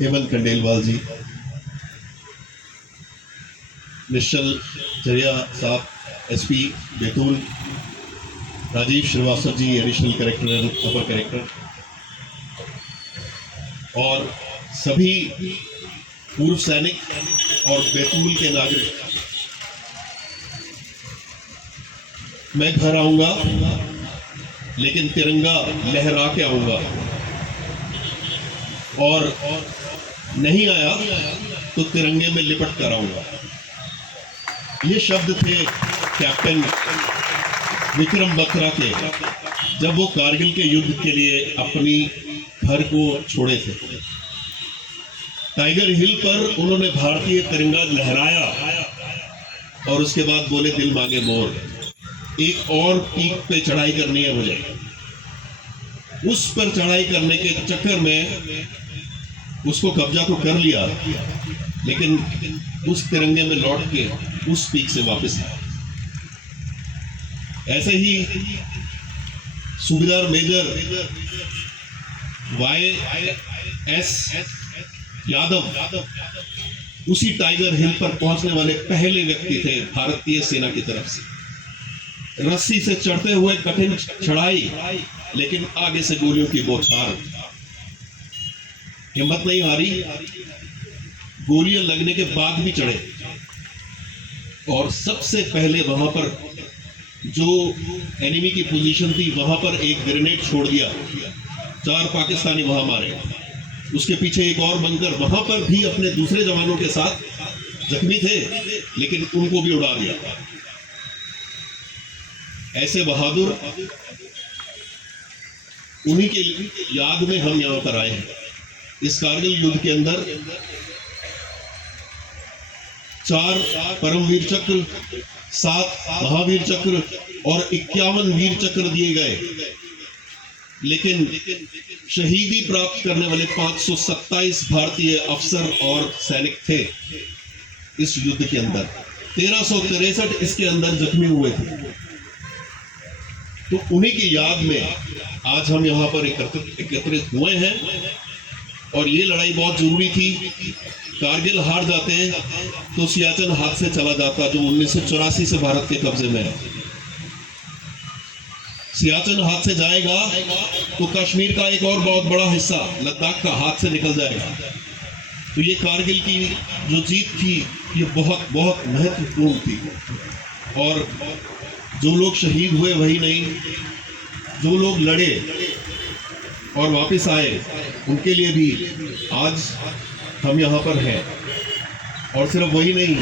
हेमंत खंडेलवाल जी, निश्चल जरिया साहब, SP Betul, Rajiv Shrivastava ji, additional collector and अपर collector, और सभी पूर्व सैनिक और बैतूल के नागरिक। मैं घर आऊंगा लेकिन तिरंगा लहरा के आऊंगा, और नहीं आया तो तिरंगे में लिपट कर आऊंगा। ये शब्द थे कैप्टन विक्रम बत्रा के, जब वो कारगिल के युद्ध के लिए अपनी घर को छोड़े थे। टाइगर हिल पर उन्होंने भारतीय तिरंगा लहराया और उसके बाद बोले, दिल मांगे मोर, एक और पीक पे चढ़ाई करनी है मुझे। उस पर चढ़ाई करने के चक्कर में उसको कब्जा तो कर लिया, लेकिन उस तिरंगे में लौट के उस पीक से वापस आया। ऐसे ही सूबेदार मेजर YS यादव उसी टाइगर हिल पर पहुंचने वाले पहले व्यक्ति थे भारतीय सेना की तरफ से। रस्सी से चढ़ते हुए कठिन चढ़ाई, लेकिन आगे से गोलियों की बौछार। हिम्मत नहीं हारी, गोलियां लगने के बाद भी चढ़े, और सबसे पहले वहां पर जो एनिमी की पोजीशन थी वहां पर एक ग्रेनेड छोड़ दिया। 4 पाकिस्तानी वहां मारे, उसके पीछे एक और बंकर, वहां पर भी अपने दूसरे जवानों के साथ जख्मी थे, लेकिन उनको भी उड़ा दिया। ऐसे बहादुर, उन्हीं के याद में हम यहां पर आए हैं। इस कारगिल युद्ध के अंदर 4 परमवीर चक्र, 7 महावीर चक्र और 51 वीर चक्र दिए गए, लेकिन शहीदी प्राप्त करने वाले 527 भारतीय अफसर और सैनिक थे इस युद्ध के अंदर। 1363 इसके अंदर जख्मी हुए थे। तो उन्हीं की याद में आज हम यहाँ पर एकत्रित हुए हैं, और ये लड़ाई बहुत जरूरी थी। कारगिल हार जाते हैं तो सियाचिन हाथ से चला जाता, जो 1984 से भारत के कब्जे में है। सियाचिन हाथ से जाएगा तो कश्मीर का एक और बहुत बड़ा हिस्सा लद्दाख का हाथ से निकल जाएगा। तो ये कारगिल की जो जीत थी, ये बहुत बहुत महत्वपूर्ण थी। और जो लोग शहीद हुए वही नहीं, जो लोग लड़े और वापस आए, उनके लिए भी आज हम यहाँ पर हैं। और सिर्फ वही नहीं,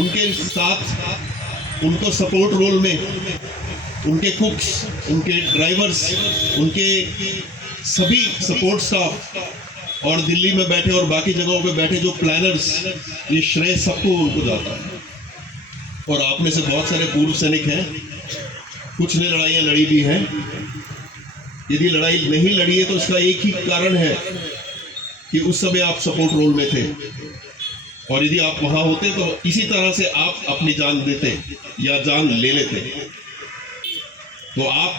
उनके साथ उनको सपोर्ट रोल में उनके कुक्स, उनके ड्राइवर्स, उनके सभी सपोर्ट स्टाफ, और दिल्ली में बैठे और बाकी जगहों पे बैठे जो प्लानर्स, ये श्रेय सबको उनको जाता है। और आप में से बहुत सारे पूर्व सैनिक हैं, कुछ ने लड़ाइयाँ लड़ी भी हैं। यदि लड़ाई नहीं लड़ी है तो इसका एक ही कारण है कि उस समय आप सपोर्ट रोल में थे, और यदि आप वहां होते तो इसी तरह से आप अपनी जान देते या जान ले लेते। तो आप